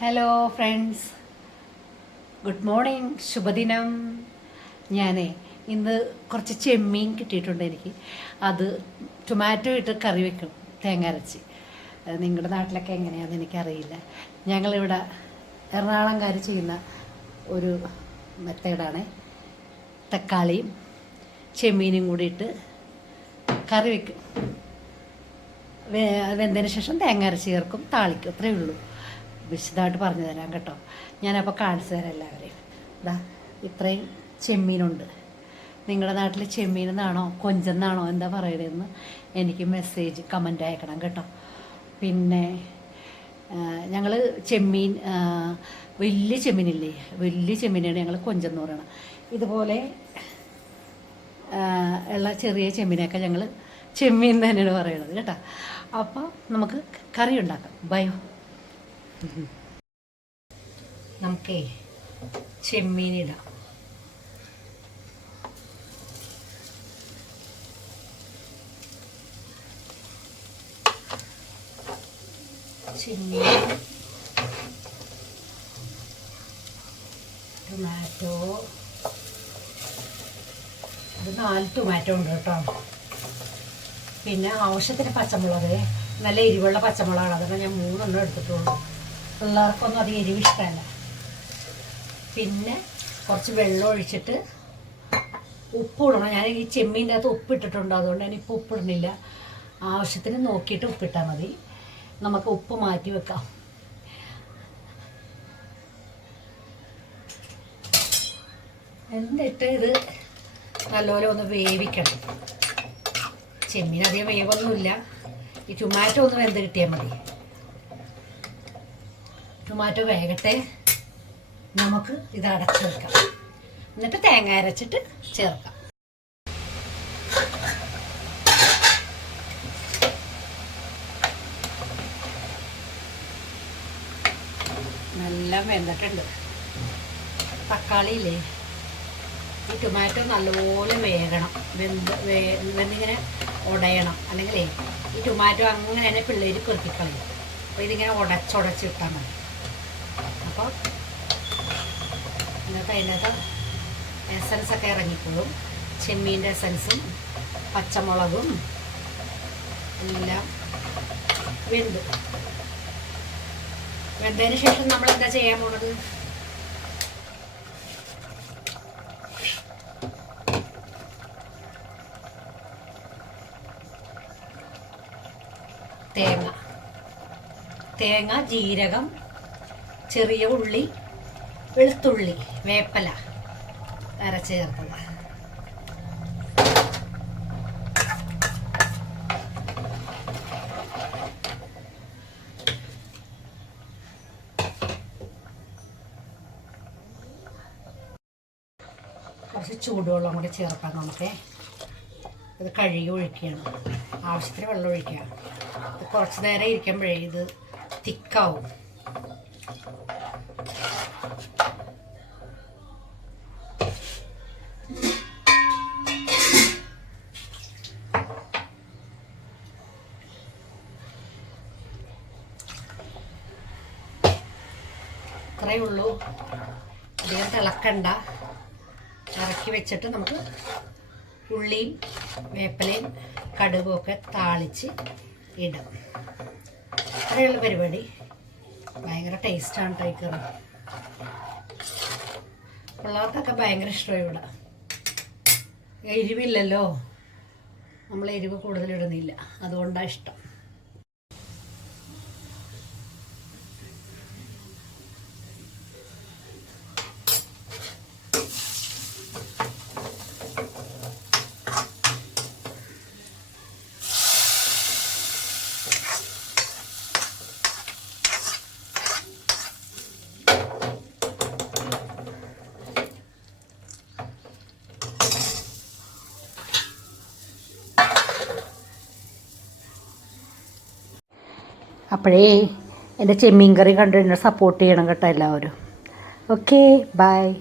Hello friends good morning ശുഭദിനം. ഞാനേ ഇന്ന് കുറച്ച് ചെമ്മീൻ കിട്ടിയിട്ടുണ്ട് എനിക്ക്. അത് ടൊമാറ്റോ ഇട്ട് കറി വെക്കും. തേങ്ങ അരച്ച്. നിങ്ങളുടെ നാട്ടിലൊക്കെ എങ്ങനെയാണെന്ന് എനിക്കറിയില്ല. ഞങ്ങളിവിടെ എറണാകുളംകാർ ചെയ്യുന്ന ഒരു മെത്തേഡാണ്. തക്കാളിയും ചെമ്മീനും കൂടിയിട്ട് കറി വെക്കും. വെന്തതിന് ശേഷം തേങ്ങ അരച്ച് ചേർക്കും. താളിക്കും. അത്രയേ ഉള്ളൂ. വിശദമായിട്ട് പറഞ്ഞു തരാം കേട്ടോ. ഞാനപ്പോൾ കാണിച്ചു തരാം എല്ലാവരെയും. ഇതാ ഇത്രയും ചെമ്മീനുണ്ട്. നിങ്ങളുടെ നാട്ടിൽ ചെമ്മീൻ എന്നാണോ കൊഞ്ചെന്നാണോ എന്താ പറയണതെന്ന് എനിക്ക് മെസ്സേജ് കമന്റ് അയക്കണം കേട്ടോ. പിന്നെ ഞങ്ങൾ ചെമ്മീൻ വലിയ ചെമ്മീനില്ലേ വലിയ ചെമ്മീനാണ് ഞങ്ങൾ കൊഞ്ചെന്ന് പറയണം ഇതുപോലെ ഉള്ള ചെറിയ ചെമ്മീനൊക്കെ ഞങ്ങൾ ചെമ്മീൻ തന്നെയാണ് പറയണത് കേട്ടോ. അപ്പോൾ നമുക്ക് കറി ഉണ്ടാക്കാം ബയോ നമുക്കേ ചെമ്മീനിടാം. ചെമ്മീൻ. ടൊമാറ്റോ. ഇത് നാല് ടൊമാറ്റോ ഉണ്ട് കേട്ടോ. പിന്നെ ആവശ്യത്തിന് പച്ചമുളക് നല്ല എരിവുള്ള പച്ചമുളകാണ്. അതൊക്കെ ഞാൻ മൂന്നെണ്ണം എടുത്തിട്ടുള്ളൂ. പിള്ളേർക്കൊന്നും അധികം എരിവ് ഇഷ്ടമല്ല. പിന്നെ കുറച്ച് വെള്ളം ഒഴിച്ചിട്ട് ഉപ്പ് ഇടണം. ഞാൻ ഈ ചെമ്മീന്റെ അകത്ത് ഉപ്പ് ഇട്ടിട്ടുണ്ട്. അതുകൊണ്ട് ഞാനിപ്പോൾ ഉപ്പ് ഇടുന്നില്ല. ആവശ്യത്തിന് നോക്കിയിട്ട് ഉപ്പിട്ടാൽ മതി. നമുക്ക് ഉപ്പ് മാറ്റി വെക്കാം. എന്നിട്ട് ഇത് നല്ലപോലെ ഒന്ന് വേവിക്കണം. ചെമ്മീൻ അധികം വേവൊന്നുമില്ല. ഈ ടൊമാറ്റോ ഒന്ന് വെന്ത് കിട്ടിയാൽ മതി. ടൊമാറ്റോ വേകട്ടെ. നമുക്ക് ഇത് അടച്ചു വെക്കാം. എന്നിട്ട് തേങ്ങ അരച്ചിട്ട് ചേർക്കാം. നല്ല വെന്തിട്ടുണ്ട്. തക്കാളിയില്ലേ? ഈ ടൊമാറ്റോ നല്ലപോലെ വേകണം. വെന്ത് വെന്തിങ്ങനെ ഉടയണം അല്ലെങ്കിൽ ഈ ടൊമാറ്റോ അങ്ങനെ തന്നെ പിള്ളേർ പെറുക്കിക്കളയും. അപ്പോൾ ഇതിങ്ങനെ ഉടച്ചുടച്ചിട്ടാൽ മതി. അപ്പോൾ ഇന്നത്തെ അതിനകത്ത് എസൻസ് ഒക്കെ ഇറങ്ങിക്കോളും ചെമ്മീന്റെ എസൻസും പച്ചമുളകും എല്ലാം വെന്ത്. വെന്തതിന് ശേഷം നമ്മൾ എന്താ ചെയ്യാൻ പോണത്? തേങ്ങ. തേങ്ങ ജീരകം ചെറിയ ഉള്ളി വെളുത്തുള്ളി വേപ്പല അരച്ച് ചേർത്തത്. കുറച്ച് ചൂടുവെള്ളം കൂടി ചേർക്കാം നമുക്ക്. ഇത് കഴുകി ഒഴിക്കുകയാണ് ആവശ്യത്തിന് വെള്ളം ഒഴിക്കുക. കുറച്ച് നേരം ഇരിക്കുമ്പോഴേ ഇത് തിക്കാവും ഇത്രയേ ഉള്ളൂ. അധികം തിളക്കണ്ട. ഇറക്കി വെച്ചിട്ട് നമുക്ക് ഉള്ളിയും വേപ്പലയും കടുകൊക്കെ താളിച്ച് ഇടാം. അത്രയുള്ള പരിപാടി. ഭയങ്കര ടേസ്റ്റാണ് ടൈക്കറ് പിള്ളേർക്കൊക്കെ ഭയങ്കര ഇഷ്ടമായി ഇവിടെ. എരിവില്ലല്ലോ. നമ്മൾ എരിവ് കൂടുതലിടുന്നില്ല അതുകൊണ്ടാണ് ഇഷ്ടം. അപ്പോഴേ എന്റെ ചെമ്മീൻ കറി കണ്ടു സപ്പോർട്ട് ചെയ്യണം കേട്ടോ എല്ലാവരും. Okay bye